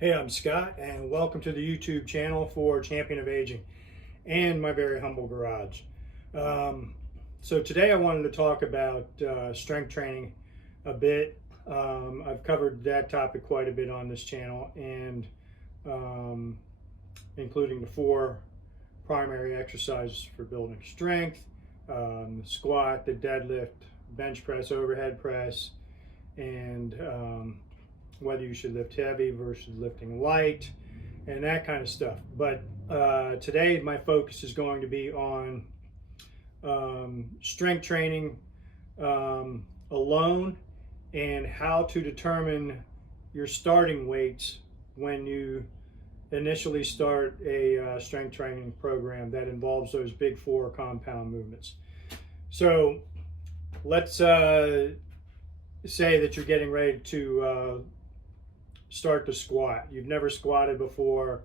Hey, I'm Scott, and welcome to the YouTube channel for Champion of Aging and my very humble garage. So today I wanted to talk about strength training a bit. I've covered that topic quite a bit on this channel, and including the 4 primary exercises for building strength: the squat, the deadlift, bench press, overhead press, and whether you should lift heavy versus lifting light, and that kind of stuff. But today my focus is going to be on strength training alone, and how to determine your starting weights when you initially start a strength training program that involves those big 4 compound movements. So let's say that you're getting ready to start the squat. You've never squatted before,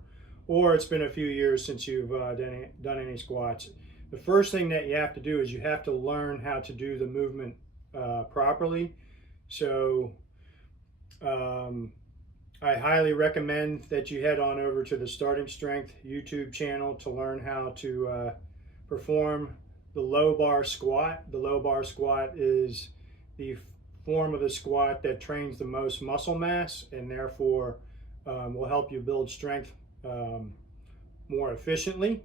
or it's been a few years since you've done any squats. The first thing that you have to do is you have to learn how to do the movement properly. So I highly recommend that you head on over to the Starting Strength YouTube channel to learn how to perform the low bar squat. The low bar squat is the form of the squat that trains the most muscle mass, and therefore will help you build strength more efficiently.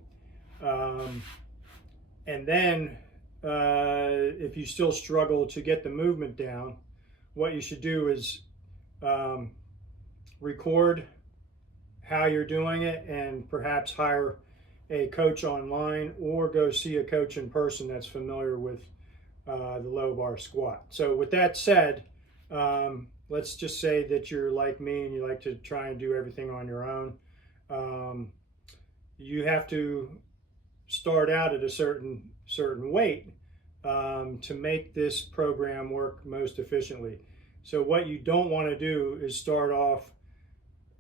And then if you still struggle to get the movement down, what you should do is record how you're doing it, and perhaps hire a coach online, or go see a coach in person that's familiar with the low bar squat. So with that said, let's just say that you're like me and you like to try and do everything on your own. You have to start out at a certain weight to make this program work most efficiently. So what you don't want to do is start off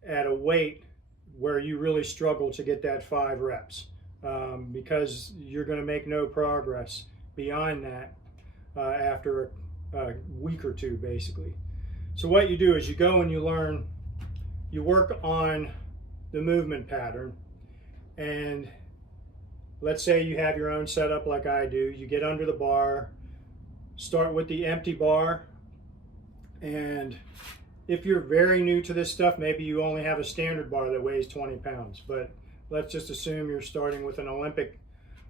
at a weight where you really struggle to get that 5 reps, because you're going to make no progress beyond that after a week or 2, basically. So what you do is you go and you work on the movement pattern, and let's say you have your own setup like I do. You get under the bar, start with the empty bar, and if you're very new to this stuff, maybe you only have a standard bar that weighs 20 pounds, but let's just assume you're starting with an Olympic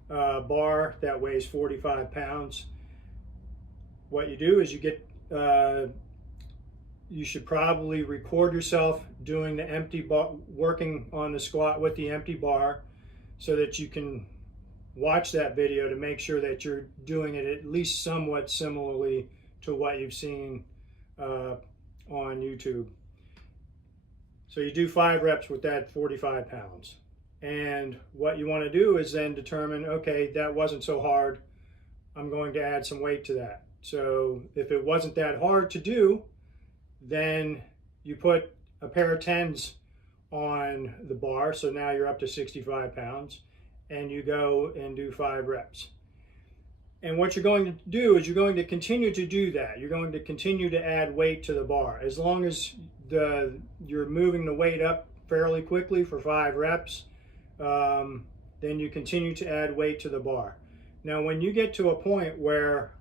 bar that weighs 45 pounds. What you do is you should probably record yourself doing the empty bar, working on the squat with the empty bar, so that you can watch that video to make sure that you're doing it at least somewhat similarly to what you've seen on YouTube. So you do 5 reps with that 45 pounds. And what you want to do is then determine, okay, that wasn't so hard, I'm going to add some weight to that. So if it wasn't that hard to do, then you put a pair of 10s on the bar, so now you're up to 65 pounds, and you go and do 5 reps. And what you're going to do is you're going to continue to do that. You're going to continue to add weight to the bar. As long as you're moving the weight up fairly quickly for 5 reps, then you continue to add weight to the bar. Now when you get to a point where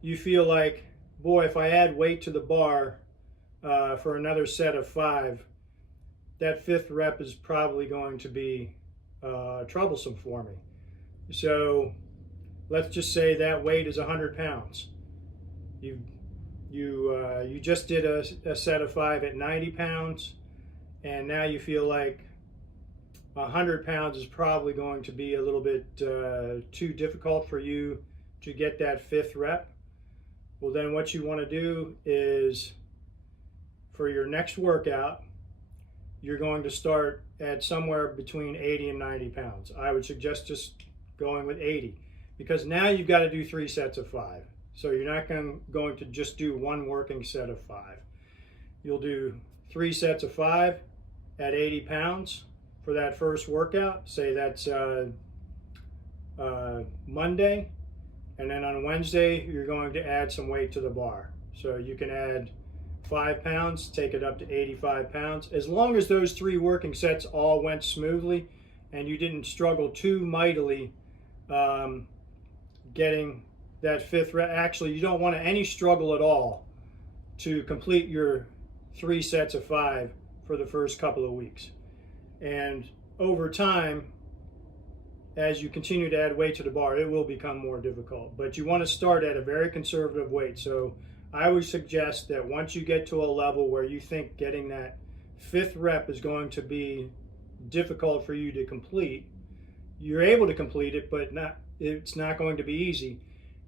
you feel like, boy, if I add weight to the bar for another set of 5, that 5th rep is probably going to be troublesome for me. So let's just say that weight is 100 pounds. You just did a set of 5 at 90 pounds, and now you feel like 100 pounds is probably going to be a little bit too difficult for you to get that 5th rep. Well, then what you want to do is, for your next workout, you're going to start at somewhere between 80 and 90 pounds. I would suggest just going with 80, because now you've got to do 3 sets of 5. So you're not going to just do 1 working set of 5. You'll do 3 sets of 5 at 80 pounds for that first workout. Say that's Monday. And then on Wednesday, you're going to add some weight to the bar. So you can add 5 pounds, take it up to 85 pounds. As long as those 3 working sets all went smoothly and you didn't struggle too mightily getting that 5th rep. Actually, you don't want any struggle at all to complete your 3 sets of 5 for the first couple of weeks. And over time, as you continue to add weight to the bar, it will become more difficult. But you want to start at a very conservative weight. So I would suggest that once you get to a level where you think getting that 5th rep is going to be difficult for you to complete, you're able to complete it, but it's not going to be easy,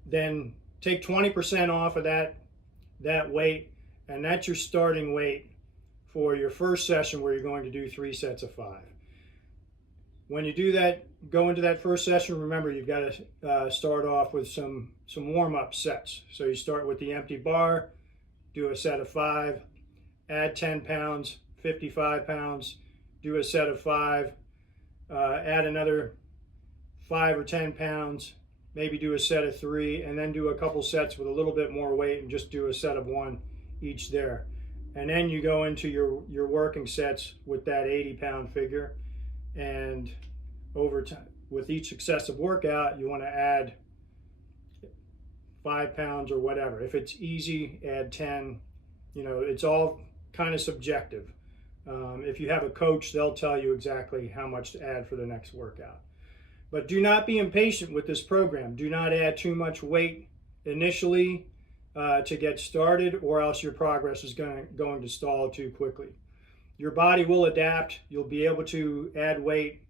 then take 20% off of that weight, and that's your starting weight for your first session where you're going to do 3 sets of 5. When you do that, go into that first session, remember you've got to start off with some warm-up sets. So you start with the empty bar, do a set of 5, add 10 pounds, 55 pounds, do a set of 5, add another 5 or 10 pounds, maybe do a set of 3, and then do a couple sets with a little bit more weight and just do a set of 1 each there. And then you go into your working sets with that 80-pound figure, and over time, with each successive workout, you want to add 5 pounds or whatever. If it's easy, add 10. You know, it's all kind of subjective. If you have a coach, they'll tell you exactly how much to add for the next workout. But do not be impatient with this program. Do not add too much weight initially to get started, or else your progress is going to stall too quickly. Your body will adapt. You'll be able to add weight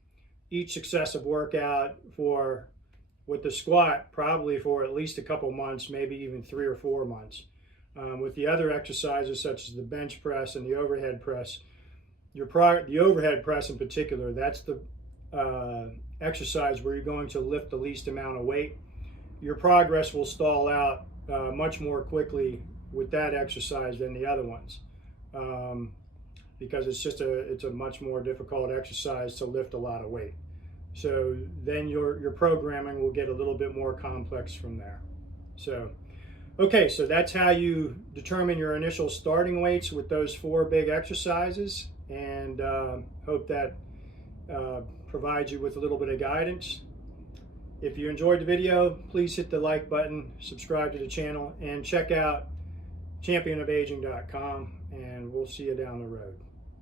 each successive workout with the squat, probably for at least a couple months, maybe even 3 or 4 months. With the other exercises, such as the bench press and the overhead press, the overhead press in particular, that's the exercise where you're going to lift the least amount of weight. Your progress will stall out much more quickly with that exercise than the other ones, because it's a much more difficult exercise to lift a lot of weight. So then your programming will get a little bit more complex from there. So okay, so that's how you determine your initial starting weights with those 4 big exercises, and hope that provides you with a little bit of guidance. If you enjoyed the video, please hit the like button, subscribe to the channel, and check out championofaging.com, and we'll see you down the road.